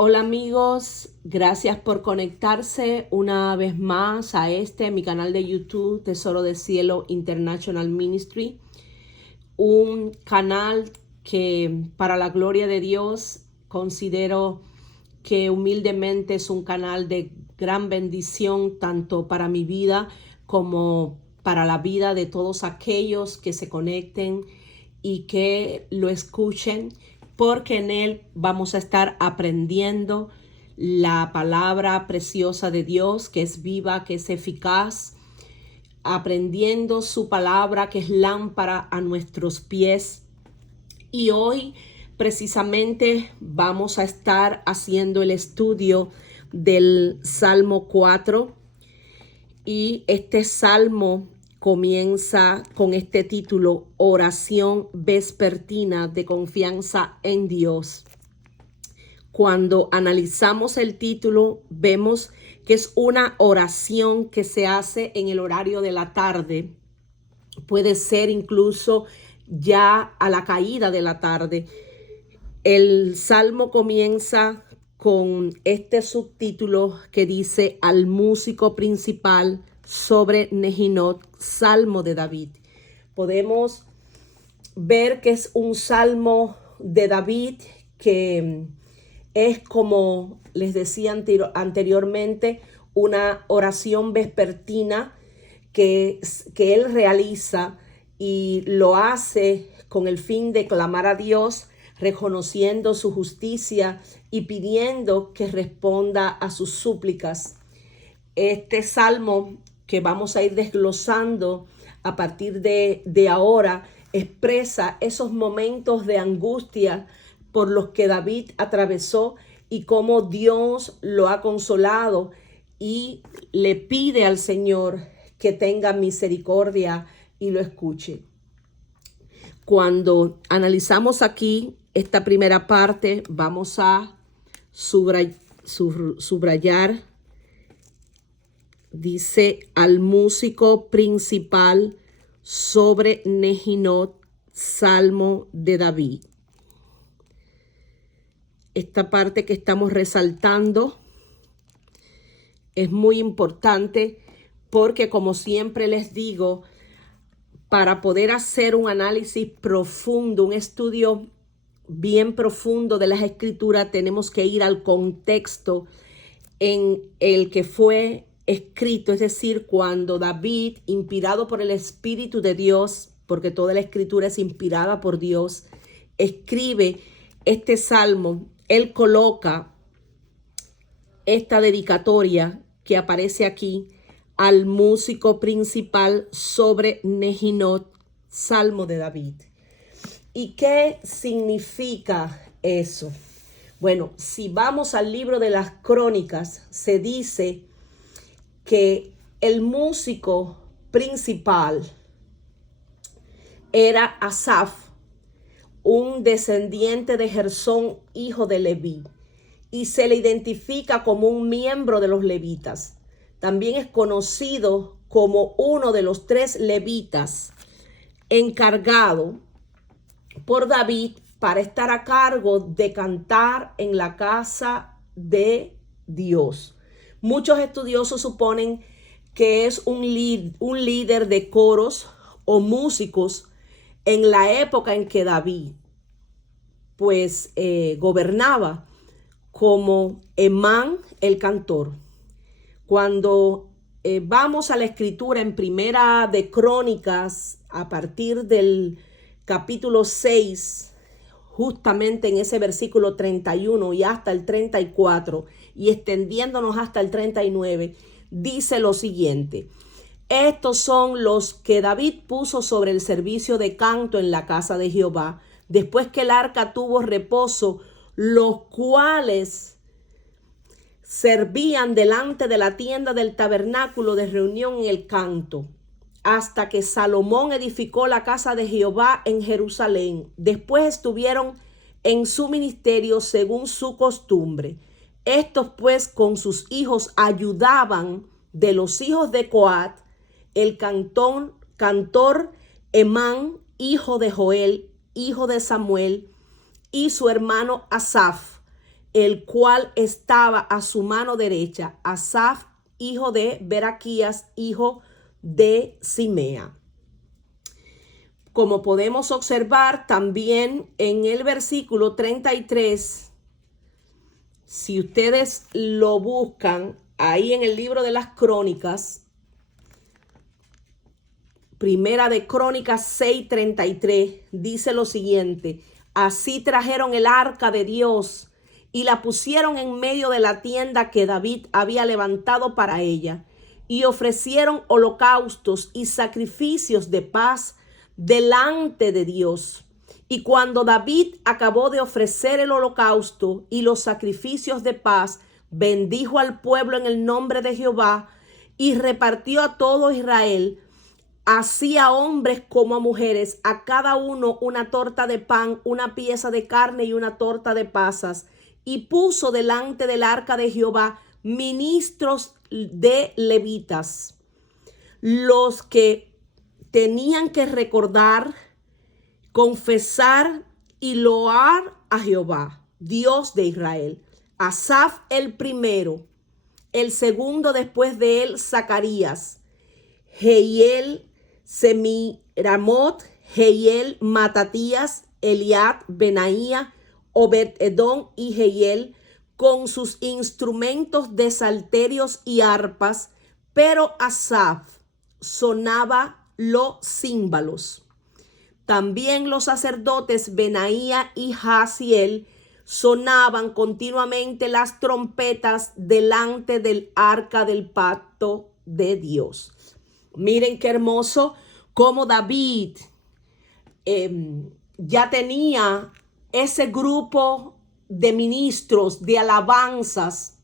Hola amigos, gracias por conectarse una vez más a mi canal de YouTube, Tesoro de Cielo International Ministry, un canal que para la gloria de Dios considero que humildemente es un canal de gran bendición tanto para mi vida como para la vida de todos aquellos que se conecten y que lo escuchen, porque en él vamos a estar aprendiendo la palabra preciosa de Dios, que es viva, que es eficaz, aprendiendo su palabra, que es lámpara a nuestros pies. Y hoy precisamente vamos a estar haciendo el estudio del Salmo 4, y este salmo comienza con este título: Oración vespertina de confianza en Dios. Cuando analizamos el título, vemos que es una oración que se hace en el horario de la tarde. Puede ser incluso ya a la caída de la tarde. El salmo comienza con este subtítulo que dice: al músico principal sobre Nehinot, salmo de David. Podemos ver que es un salmo de David que es, como les decía anteriormente, una oración vespertina que él realiza, y lo hace con el fin de clamar a Dios, reconociendo su justicia y pidiendo que responda a sus súplicas. Este salmo que vamos a ir desglosando a partir de ahora expresa esos momentos de angustia por los que David atravesó y cómo Dios lo ha consolado, y le pide al Señor que tenga misericordia y lo escuche. Cuando analizamos aquí esta primera parte, vamos a subrayar. Dice: al músico principal sobre Nehinot, salmo de David. Esta parte que estamos resaltando es muy importante porque, como siempre les digo, para poder hacer un análisis profundo, un estudio bien profundo de las Escrituras, tenemos que ir al contexto en el que fue escrito, es decir, cuando David, inspirado por el Espíritu de Dios, porque toda la Escritura es inspirada por Dios, escribe este salmo. Él coloca esta dedicatoria que aparece aquí: al músico principal sobre Nehinot, salmo de David. ¿Y qué significa eso? Bueno, si vamos al libro de las Crónicas, se dice que el músico principal era Asaf, un descendiente de Gersón, hijo de Leví, y se le identifica como un miembro de los levitas. También es conocido como uno de los 3 levitas encargado por David para estar a cargo de cantar en la casa de Dios. Muchos estudiosos suponen que es un líder de coros o músicos en la época en que David gobernaba, como Emán el cantor. Cuando vamos a la escritura en Primera de Crónicas, a partir del capítulo 6, justamente en ese versículo 31 y hasta el 34, y extendiéndonos hasta el 39, dice lo siguiente: estos son los que David puso sobre el servicio de canto en la casa de Jehová, después que el arca tuvo reposo, los cuales servían delante de la tienda del tabernáculo de reunión en el canto, hasta que Salomón edificó la casa de Jehová en Jerusalén. Después estuvieron en su ministerio según su costumbre. Estos pues con sus hijos ayudaban de los hijos de Coat, el cantor Emán, hijo de Joel, hijo de Samuel, y su hermano Asaf, el cual estaba a su mano derecha, Asaf, hijo de Beraquías, hijo de Simea. Como podemos observar también en el versículo 33, si ustedes lo buscan ahí en el libro de las Crónicas, Primera de Crónicas 6:33, dice lo siguiente: así trajeron el arca de Dios y la pusieron en medio de la tienda que David había levantado para ella, y ofrecieron holocaustos y sacrificios de paz delante de Dios. Y cuando David acabó de ofrecer el holocausto y los sacrificios de paz, bendijo al pueblo en el nombre de Jehová y repartió a todo Israel, así a hombres como a mujeres, a cada uno una torta de pan, una pieza de carne y una torta de pasas. Y puso delante del arca de Jehová ministros de levitas, los que tenían que recordar, confesar y loar a Jehová, Dios de Israel. Asaf el primero, el segundo después de él Zacarías, Jehiel, Semiramot, Jehiel, Matatías, Eliad, Benaía, Obed-edom y Jehiel, con sus instrumentos de salterios y arpas, pero Asaf sonaba los címbalos. También los sacerdotes Benaía y Jaziel sonaban continuamente las trompetas delante del arca del pacto de Dios. Miren qué hermoso cómo David ya tenía ese grupo de ministros, de alabanzas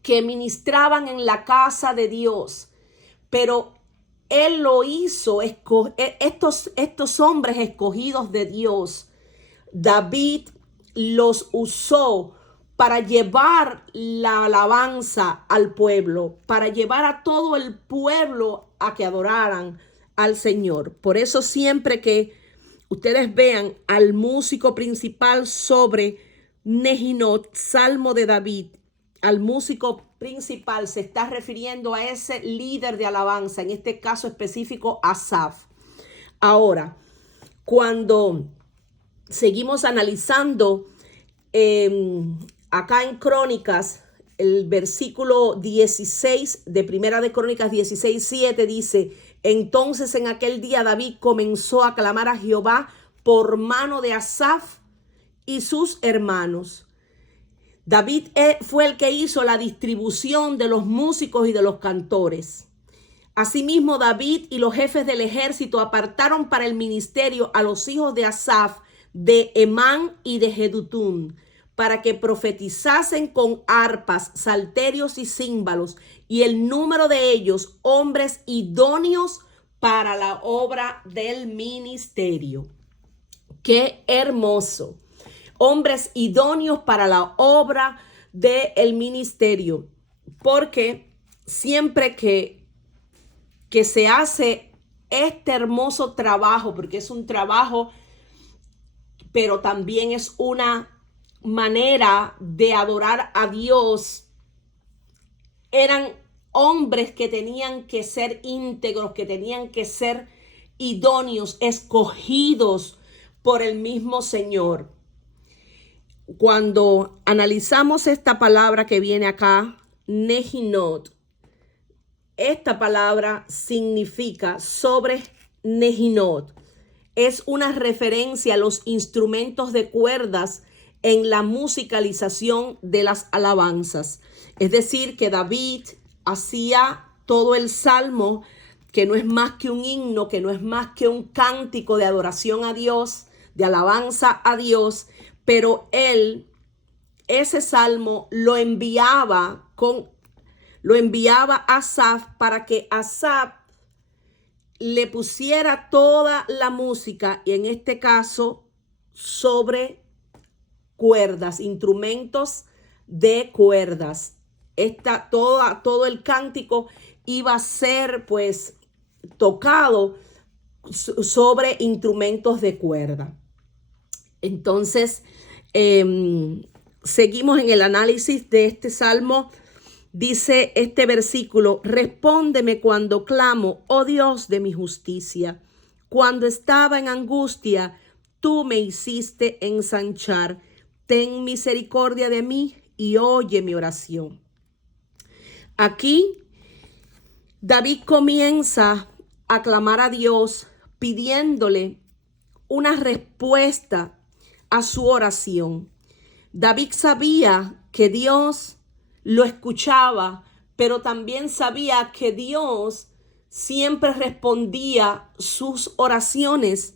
que ministraban en la casa de Dios, pero él lo hizo, estos hombres escogidos de Dios, David los usó para llevar la alabanza al pueblo, para llevar a todo el pueblo a que adoraran al Señor. Por eso siempre que ustedes vean al músico principal sobre Nehinot, Salmo de David, al músico principal se está refiriendo a ese líder de alabanza, en este caso específico Asaf. Ahora, cuando seguimos analizando acá en Crónicas, el versículo 16 de Primera de Crónicas 16:7 dice: entonces en aquel día David comenzó a clamar a Jehová por mano de Asaf y sus hermanos. David fue el que hizo la distribución de los músicos y de los cantores. Asimismo, David y los jefes del ejército apartaron para el ministerio a los hijos de Asaf, de Emán y de Jedutún, para que profetizasen con arpas, salterios y címbalos, y el número de ellos, hombres idóneos para la obra del ministerio. ¡Qué hermoso! Hombres idóneos para la obra del ministerio, porque siempre que se hace este hermoso trabajo, porque es un trabajo, pero también es una manera de adorar a Dios, eran hombres que tenían que ser íntegros, que tenían que ser idóneos, escogidos por el mismo Señor. Cuando analizamos esta palabra que viene acá, Nehinot, esta palabra significa sobre Nehinot. Es una referencia a los instrumentos de cuerdas en la musicalización de las alabanzas. Es decir, que David hacía todo el salmo, que no es más que un himno, que no es más que un cántico de adoración a Dios, de alabanza a Dios, pero él, ese salmo lo enviaba a Asaf para que Asaf le pusiera toda la música, y en este caso sobre cuerdas, instrumentos de cuerdas. Todo el cántico iba a ser pues tocado sobre instrumentos de cuerda. Entonces, seguimos en el análisis de este salmo. Dice este versículo: respóndeme cuando clamo, oh Dios de mi justicia. Cuando estaba en angustia, tú me hiciste ensanchar. Ten misericordia de mí y oye mi oración. Aquí David comienza a clamar a Dios pidiéndole una respuesta a su oración. David sabía que Dios lo escuchaba, pero también sabía que Dios siempre respondía sus oraciones.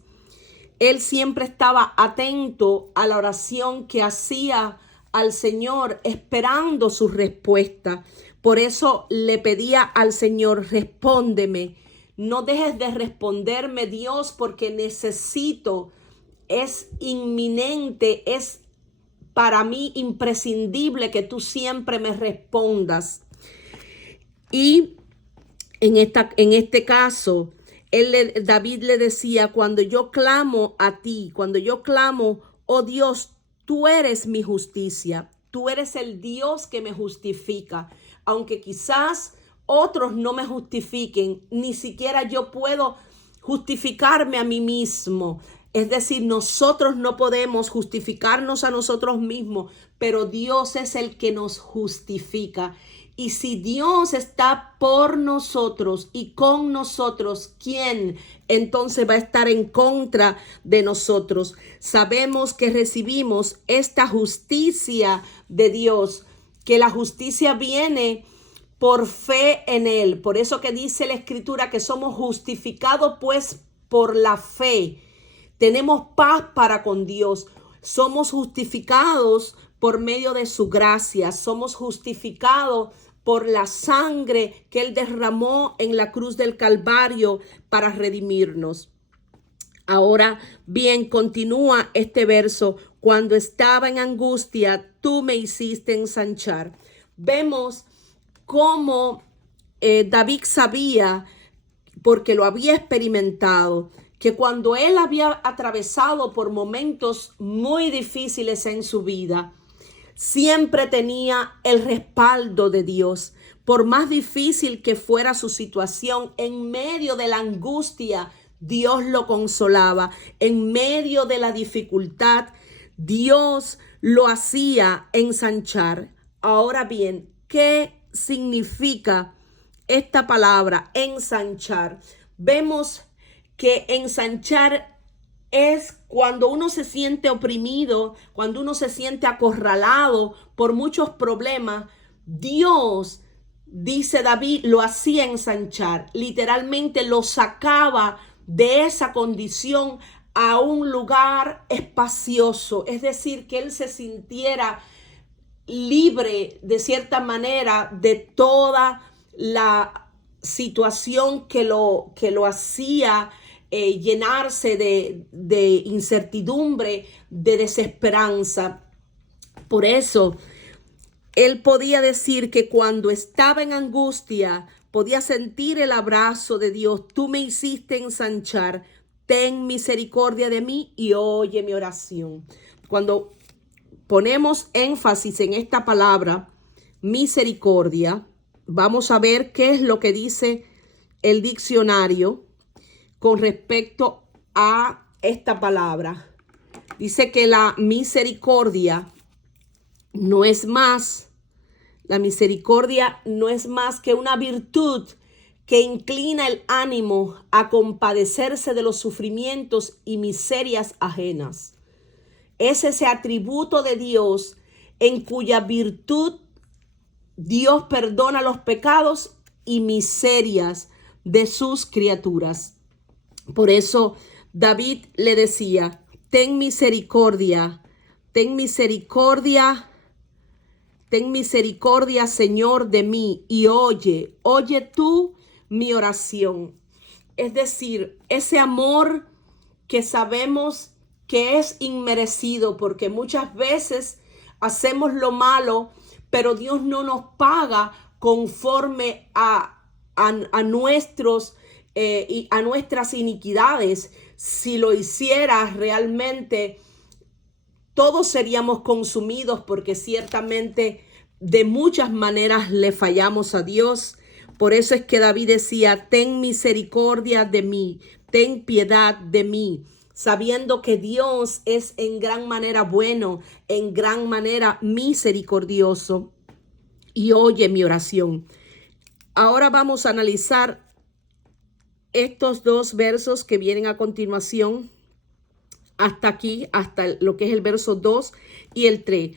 Él siempre estaba atento a la oración que hacía al Señor, esperando su respuesta. Por eso le pedía al Señor: respóndeme, no dejes de responderme, Dios, porque necesito, es inminente, es para mí imprescindible que tú siempre me respondas. Y en este caso, David le decía: cuando yo clamo a ti, cuando yo clamo, oh Dios, tú eres mi justicia, tú eres el Dios que me justifica. Aunque quizás otros no me justifiquen, ni siquiera yo puedo justificarme a mí mismo. Es decir, nosotros no podemos justificarnos a nosotros mismos, pero Dios es el que nos justifica. Y si Dios está por nosotros y con nosotros, ¿quién entonces va a estar en contra de nosotros? Sabemos que recibimos esta justicia de Dios, que la justicia viene por fe en Él. Por eso que dice la Escritura que somos justificados pues por la fe. Tenemos paz para con Dios. Somos justificados por medio de su gracia. Somos justificados por la sangre que Él derramó en la cruz del Calvario para redimirnos. Ahora bien, continúa este verso: cuando estaba en angustia, tú me hiciste ensanchar. Vemos cómo David sabía, porque lo había experimentado, que cuando él había atravesado por momentos muy difíciles en su vida, siempre tenía el respaldo de Dios. Por más difícil que fuera su situación, en medio de la angustia, Dios lo consolaba. En medio de la dificultad, Dios lo hacía ensanchar. Ahora bien, ¿qué significa esta palabra, ensanchar? Vemos que ensanchar es cuando uno se siente oprimido, cuando uno se siente acorralado por muchos problemas. Dios, dice David, lo hacía ensanchar. Literalmente lo sacaba de esa condición a un lugar espacioso. Es decir, que él se sintiera libre de cierta manera de toda la situación que lo hacía llenarse de incertidumbre, de desesperanza. Por eso él podía decir que cuando estaba en angustia podía sentir el abrazo de Dios. Tú me hiciste ensanchar, ten misericordia de mí y oye mi oración. Cuando ponemos énfasis en esta palabra, misericordia, vamos a ver qué es lo que dice el diccionario con respecto a esta palabra. Dice que la misericordia no es más, la misericordia no es más que una virtud que inclina el ánimo a compadecerse de los sufrimientos y miserias ajenas. Es ese atributo de Dios en cuya virtud Dios perdona los pecados y miserias de sus criaturas. Por eso David le decía: ten misericordia, Señor, de mí, y oye tú mi oración. Es decir, ese amor que sabemos que es inmerecido, porque muchas veces hacemos lo malo, pero Dios no nos paga conforme a nuestras iniquidades. Si lo hiciera realmente, todos seríamos consumidos porque ciertamente de muchas maneras le fallamos a Dios. Por eso es que David decía, ten misericordia de mí, ten piedad de mí, sabiendo que Dios es en gran manera bueno, en gran manera misericordioso y oye mi oración. Ahora vamos a analizar estos dos versos que vienen a continuación, hasta aquí, hasta lo que es el verso 2 y el 3.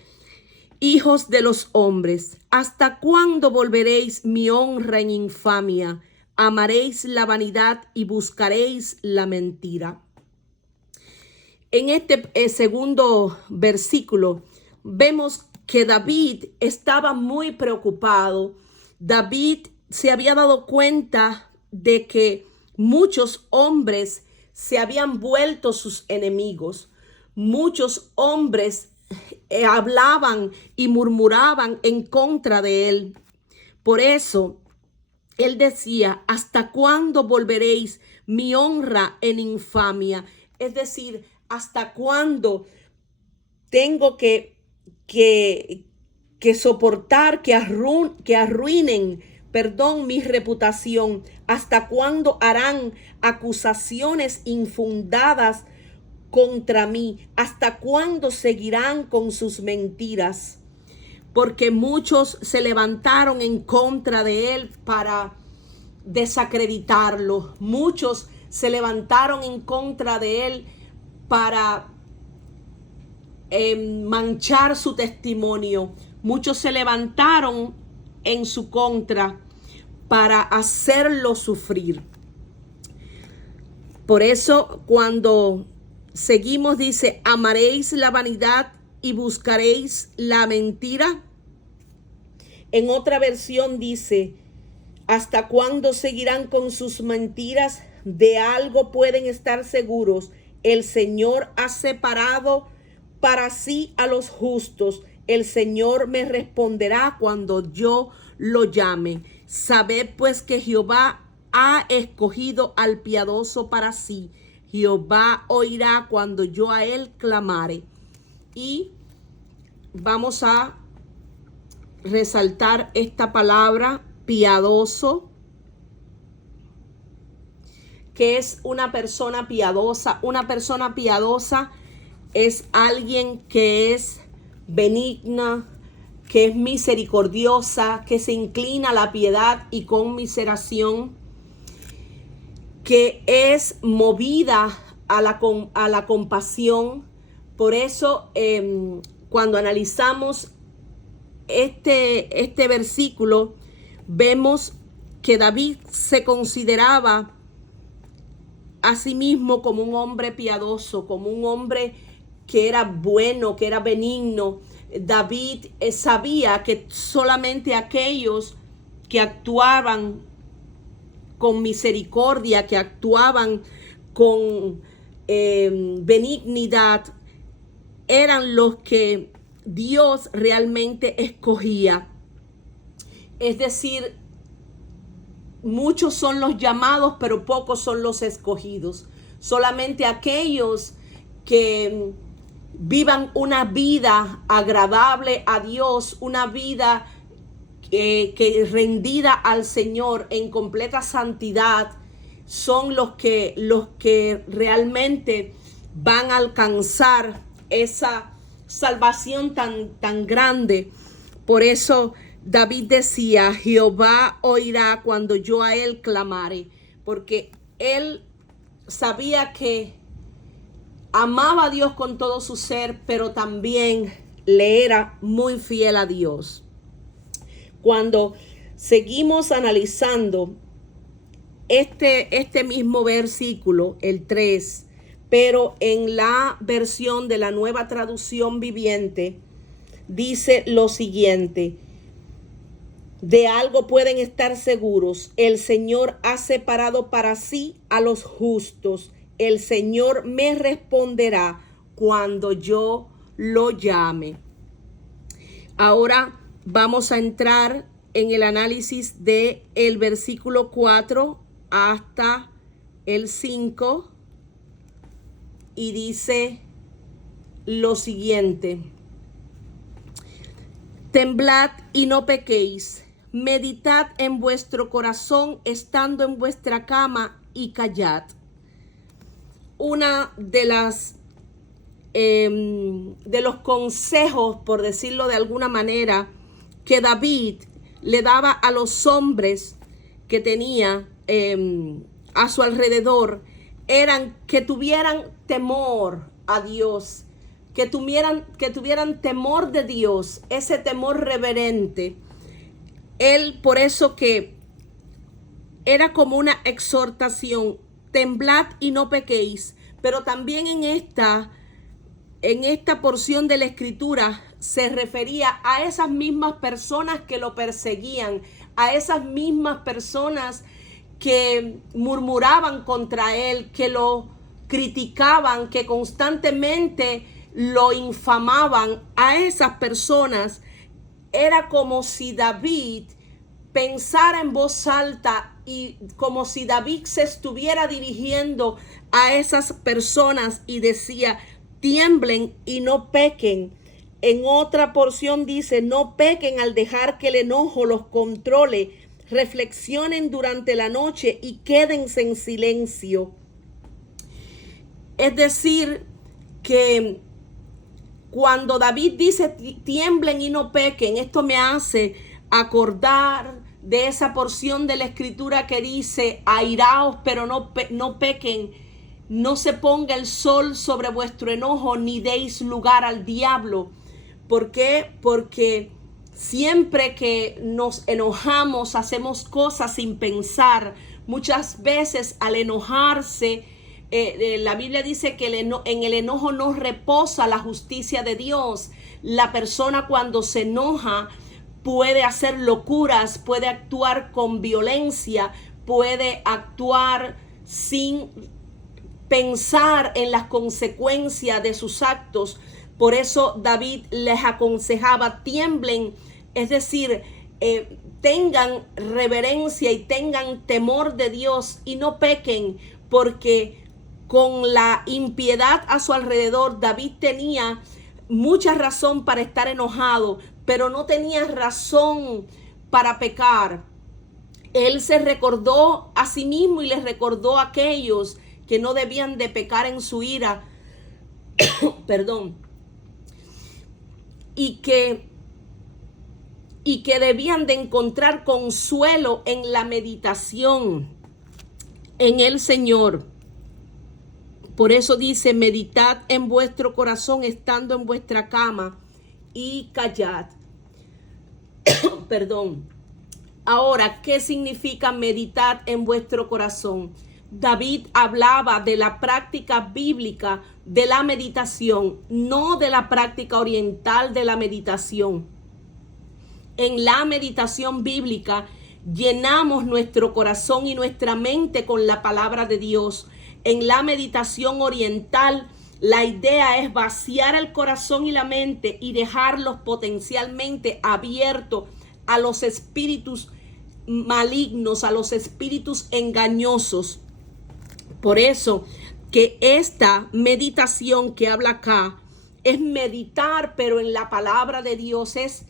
Hijos de los hombres, ¿hasta cuándo volveréis mi honra en infamia? Amaréis la vanidad y buscaréis la mentira. En este segundo versículo vemos que David estaba muy preocupado. David se había dado cuenta de que muchos hombres se habían vuelto sus enemigos. Muchos hombres hablaban y murmuraban en contra de él. Por eso él decía, ¿hasta cuándo volveréis mi honra en infamia? Es decir, ¿hasta cuándo tengo que soportar que arruinen, mi reputación? ¿Hasta cuándo harán acusaciones infundadas contra mí? ¿Hasta cuándo seguirán con sus mentiras? Porque muchos se levantaron en contra de él para desacreditarlo. Muchos se levantaron en contra de él para manchar su testimonio. Muchos se levantaron en su contra para hacerlo sufrir. Por eso cuando seguimos dice, amaréis la vanidad y buscaréis la mentira. En otra versión dice, ¿hasta cuándo seguirán con sus mentiras? De algo pueden estar seguros, el Señor ha separado para sí a los justos. El Señor me responderá cuando yo lo llame. Sabed pues que Jehová ha escogido al piadoso para sí. Jehová oirá cuando yo a él clamare. Y vamos a resaltar esta palabra piadoso, que es una persona piadosa. Una persona piadosa es alguien que es benigna, que es misericordiosa, que se inclina a la piedad y conmiseración, que es movida a la compasión. Por eso cuando analizamos este versículo, vemos que David se consideraba a sí mismo como un hombre piadoso, como un hombre que era bueno, que era benigno. David sabía que solamente aquellos que actuaban con misericordia, que actuaban con benignidad, eran los que Dios realmente escogía. Es decir, muchos son los llamados, pero pocos son los escogidos. Solamente aquellos que vivan una vida agradable a Dios, una vida que rendida al Señor en completa santidad, son los que realmente van a alcanzar esa salvación tan grande. Por eso David decía, Jehová oirá cuando yo a él clamare, porque él sabía que amaba a Dios con todo su ser, pero también le era muy fiel a Dios. Cuando seguimos analizando este mismo versículo, el 3, pero en la versión de la Nueva Traducción Viviente, dice lo siguiente: de algo pueden estar seguros, el Señor ha separado para sí a los justos. El Señor me responderá cuando yo lo llame. Ahora vamos a entrar en el análisis de el versículo 4 hasta el 5 y dice lo siguiente: temblad y no pequéis, meditad en vuestro corazón estando en vuestra cama y callad. Una de las de los consejos, por decirlo de alguna manera, que David le daba a los hombres que tenía a su alrededor, eran que tuvieran temor a Dios, que tuvieran temor de Dios, ese temor reverente. Él, por eso que era como una exhortación: temblad y no pequéis. Pero también en esta porción de la escritura se refería a esas mismas personas que lo perseguían, a esas mismas personas que murmuraban contra él, que lo criticaban, que constantemente lo infamaban. A esas personas era como si David pensara en voz alta y como si David se estuviera dirigiendo a esas personas y decía: tiemblen y no pequen. En otra porción dice: no pequen al dejar que el enojo los controle. Reflexionen durante la noche y quédense en silencio. Es decir, que cuando David dice tiemblen y no pequen, esto me hace acordar de esa porción de la escritura que dice: airaos pero no pequen, no se ponga el sol sobre vuestro enojo, ni deis lugar al diablo. ¿Por qué? Porque siempre que nos enojamos hacemos cosas sin pensar. Muchas veces al enojarse, la Biblia dice que en el enojo no reposa la justicia de Dios. La persona cuando se enoja puede hacer locuras, puede actuar con violencia, puede actuar sin pensar en las consecuencias de sus actos. Por eso David les aconsejaba: tiemblen, es decir, tengan reverencia y tengan temor de Dios y no pequen, porque con la impiedad a su alrededor, David tenía mucha razón para estar enojado, pero no tenía razón para pecar. Él se recordó a sí mismo y les recordó a aquellos que no debían de pecar en su ira, perdón, y que debían de encontrar consuelo en la meditación en el Señor. Por eso dice: meditad en vuestro corazón estando en vuestra cama y callad. Perdón. Ahora, ¿qué significa meditar en vuestro corazón? David hablaba de la práctica bíblica de la meditación, no de la práctica oriental de la meditación. En la meditación bíblica llenamos nuestro corazón y nuestra mente con la palabra de Dios. En la meditación oriental, la idea es vaciar el corazón y la mente y dejarlos potencialmente abiertos a los espíritus malignos, a los espíritus engañosos. Por eso que esta meditación que habla acá es meditar, pero en la palabra de Dios, es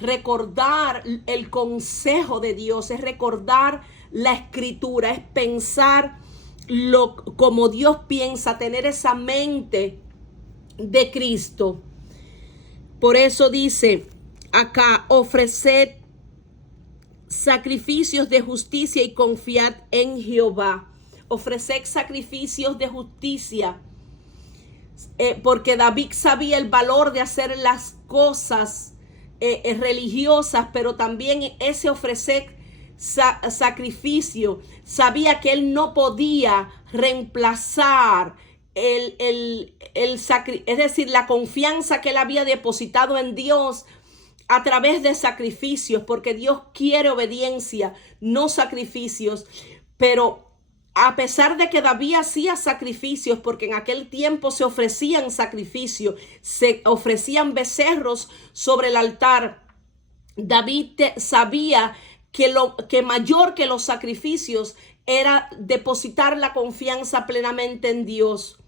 recordar el consejo de Dios, es recordar la escritura, es pensar como Dios piensa, tener esa mente de Cristo. Por eso dice acá: ofreced sacrificios de justicia y confiad en Jehová. Ofreced sacrificios de justicia, porque David sabía el valor de hacer las cosas religiosas, pero también ese ofrecer sacrificio, sabía que él no podía reemplazar es decir, la confianza que él había depositado en Dios a través de sacrificios, porque Dios quiere obediencia, no sacrificios. Pero a pesar de que David hacía sacrificios, porque en aquel tiempo se ofrecían sacrificios, se ofrecían becerros sobre el altar, David sabía que mayor que los sacrificios era depositar la confianza plenamente en Dios.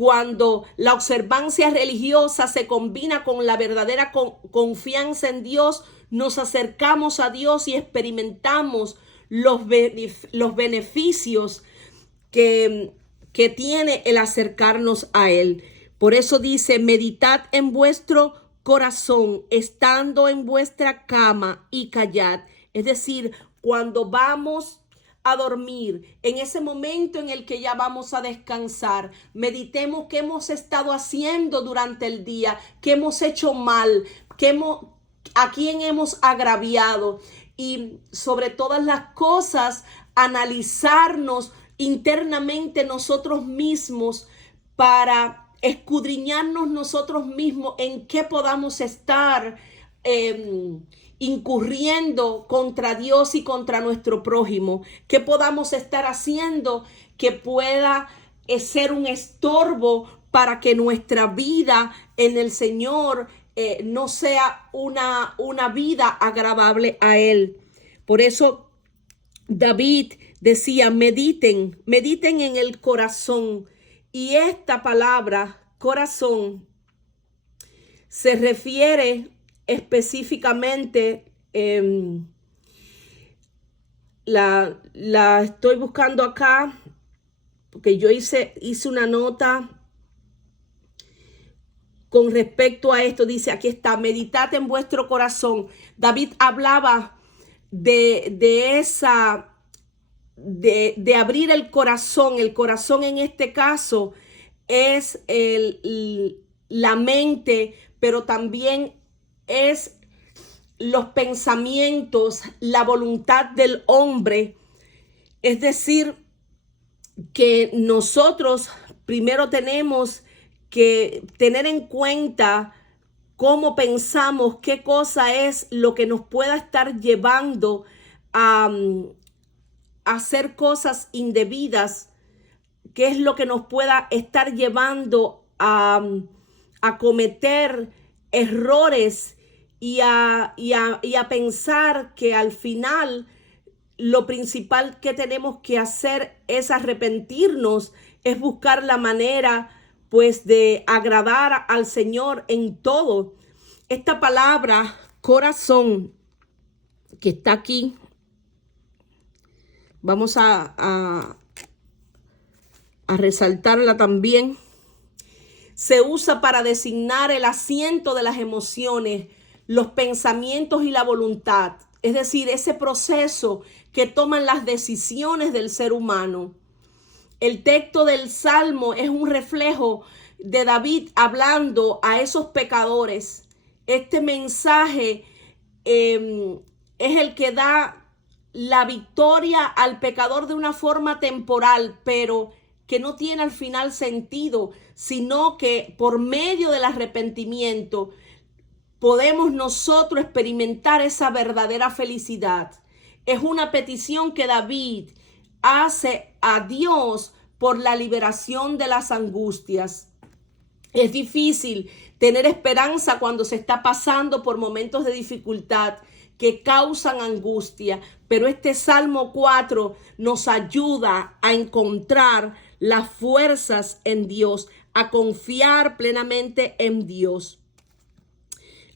Cuando la observancia religiosa se combina con la verdadera confianza en Dios, nos acercamos a Dios y experimentamos los beneficios que tiene el acercarnos a Él. Por eso dice, meditad en vuestro corazón, estando en vuestra cama y callad. Es decir, cuando vamos a dormir, en ese momento en el que ya vamos a descansar, meditemos qué hemos estado haciendo durante el día, qué hemos hecho mal, a quién hemos agraviado, y sobre todas las cosas analizarnos internamente nosotros mismos para escudriñarnos nosotros mismos en qué podamos estar incurriendo contra Dios y contra nuestro prójimo, qué podamos estar haciendo que pueda ser un estorbo para que nuestra vida en el Señor no sea una vida agradable a Él. Por eso David decía, mediten en el corazón. Y esta palabra, corazón, se refiere específicamente, la estoy buscando acá, porque yo hice una nota con respecto a esto. Dice, aquí está, meditad en vuestro corazón. David hablaba de abrir el corazón. El corazón en este caso es la mente, pero también es los pensamientos, la voluntad del hombre. Es decir, que nosotros primero tenemos que tener en cuenta cómo pensamos, qué cosa es lo que nos pueda estar llevando a hacer cosas indebidas, qué es lo que nos pueda estar llevando a cometer errores y a pensar que al final lo principal que tenemos que hacer es arrepentirnos, es buscar la manera pues de agradar al Señor en todo. Esta palabra corazón que está aquí, vamos a resaltarla también. Se usa para designar el asiento de las emociones, los pensamientos y la voluntad. Es decir, ese proceso que toman las decisiones del ser humano. El texto del Salmo es un reflejo de David hablando a esos pecadores. Este mensaje es el que da la victoria al pecador de una forma temporal, pero que no tiene al final sentido, sino que por medio del arrepentimiento podemos nosotros experimentar esa verdadera felicidad. Es una petición que David hace a Dios por la liberación de las angustias. Es difícil tener esperanza cuando se está pasando por momentos de dificultad que causan angustia, pero este Salmo 4 nos ayuda a encontrar las fuerzas en Dios, a confiar plenamente en Dios.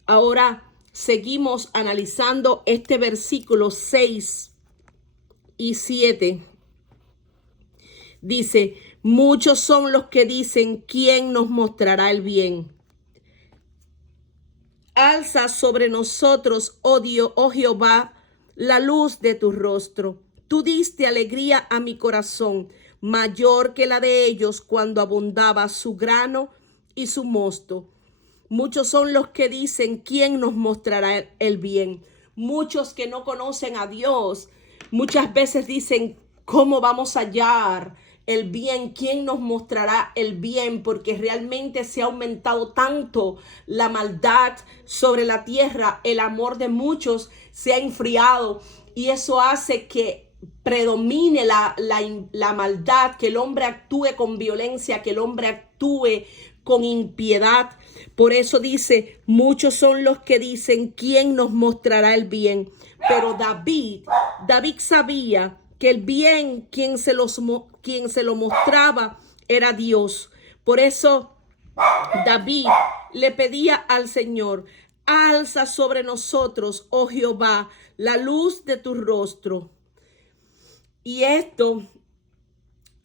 Ahora seguimos analizando este versículo 6 y 7. Dice, muchos son los que dicen, ¿quién nos mostrará el bien? Alza sobre nosotros, oh Dios, oh Jehová, la luz de tu rostro. Tú diste alegría a mi corazón, mayor que la de ellos cuando abundaba su grano y su mosto. Muchos son los que dicen, ¿quién nos mostrará el bien? Muchos que no conocen a Dios, muchas veces dicen, ¿cómo vamos a hallar el bien? ¿Quién nos mostrará el bien? Porque realmente se ha aumentado tanto la maldad sobre la tierra, el amor de muchos se ha enfriado y eso hace que predomine la maldad, que el hombre actúe con violencia, que el hombre actúe con impiedad. Por eso dice, muchos son los que dicen, ¿quién nos mostrará el bien? Pero David sabía que el bien, quien se lo mostraba era Dios. Por eso David le pedía al Señor: alza sobre nosotros, oh Jehová, la luz de tu rostro. Y esto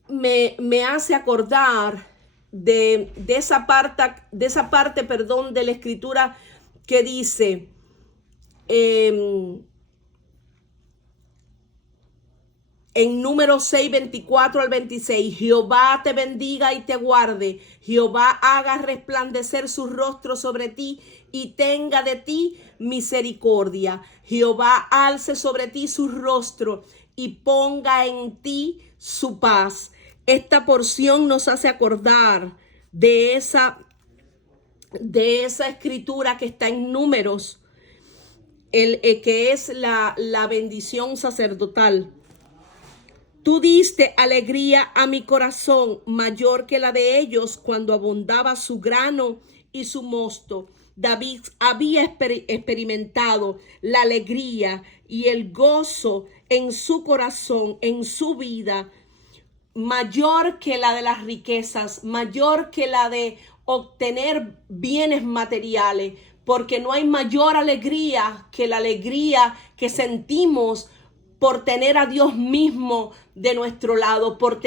me hace acordar de esa parte, de la escritura que dice en Números 6, 24 al 26, Jehová te bendiga y te guarde, Jehová haga resplandecer su rostro sobre ti y tenga de ti misericordia, Jehová alce sobre ti su rostro y ponga en ti su paz. Esta porción nos hace acordar de esa escritura que está en Números, que es la bendición sacerdotal. Tú diste alegría a mi corazón, mayor que la de ellos cuando abundaba su grano y su mosto. David había experimentado la alegría y el gozo en su corazón, en su vida, mayor que la de las riquezas, mayor que la de obtener bienes materiales, porque no hay mayor alegría que la alegría que sentimos por tener a Dios mismo de nuestro lado, por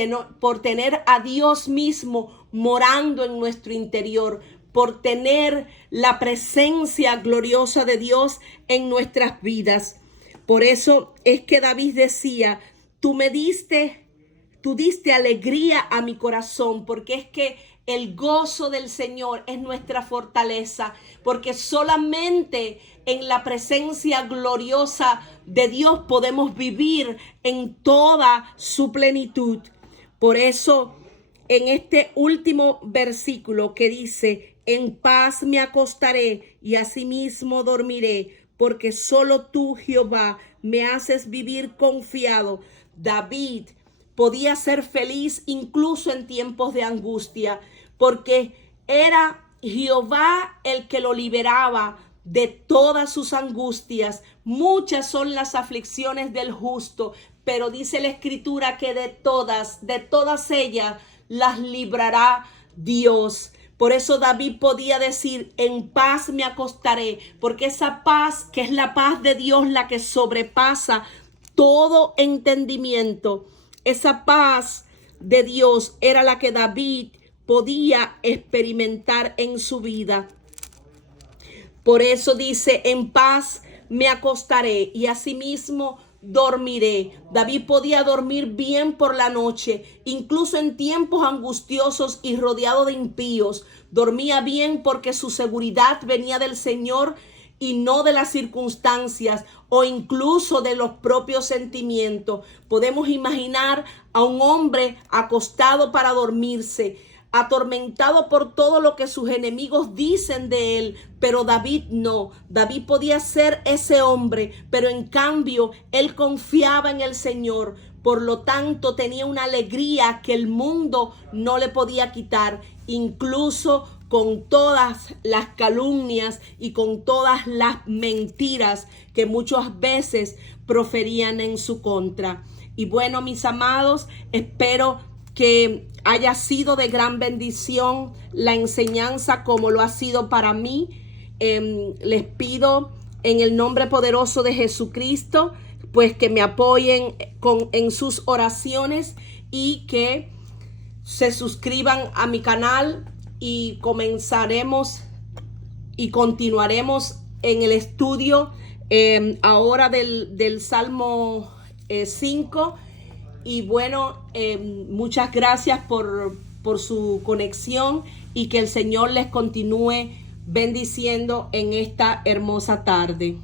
tener a Dios mismo morando en nuestro interior, por tener la presencia gloriosa de Dios en nuestras vidas. Por eso es que David decía: tú diste alegría a mi corazón, porque es que el gozo del Señor es nuestra fortaleza, porque solamente en la presencia gloriosa de Dios podemos vivir en toda su plenitud. Por eso, en este último versículo que dice: en paz me acostaré y asimismo dormiré, porque solo tú, Jehová, me haces vivir confiado. David podía ser feliz incluso en tiempos de angustia, porque era Jehová el que lo liberaba de todas sus angustias. Muchas son las aflicciones del justo, pero dice la escritura que de todas ellas las librará Dios. Por eso David podía decir: en paz me acostaré, porque esa paz, que es la paz de Dios, la que sobrepasa todo entendimiento, esa paz de Dios era la que David podía experimentar en su vida. Por eso dice: en paz me acostaré y asimismo dormiré. David podía dormir bien por la noche, incluso en tiempos angustiosos y rodeado de impíos. Dormía bien porque su seguridad venía del Señor y no de las circunstancias o incluso de los propios sentimientos. Podemos imaginar a un hombre acostado para dormirse, atormentado por todo lo que sus enemigos dicen de él, pero David no. David podía ser ese hombre, pero en cambio él confiaba en el Señor. Por lo tanto, tenía una alegría que el mundo no le podía quitar, incluso con todas las calumnias y con todas las mentiras que muchas veces proferían en su contra. Y bueno, mis amados, espero que haya sido de gran bendición la enseñanza como lo ha sido para mí. Les pido en el nombre poderoso de Jesucristo, pues que me apoyen en sus oraciones y que se suscriban a mi canal, y comenzaremos y continuaremos en el estudio ahora del Salmo 5. Y bueno, muchas gracias por su conexión, y que el Señor les continúe bendiciendo en esta hermosa tarde.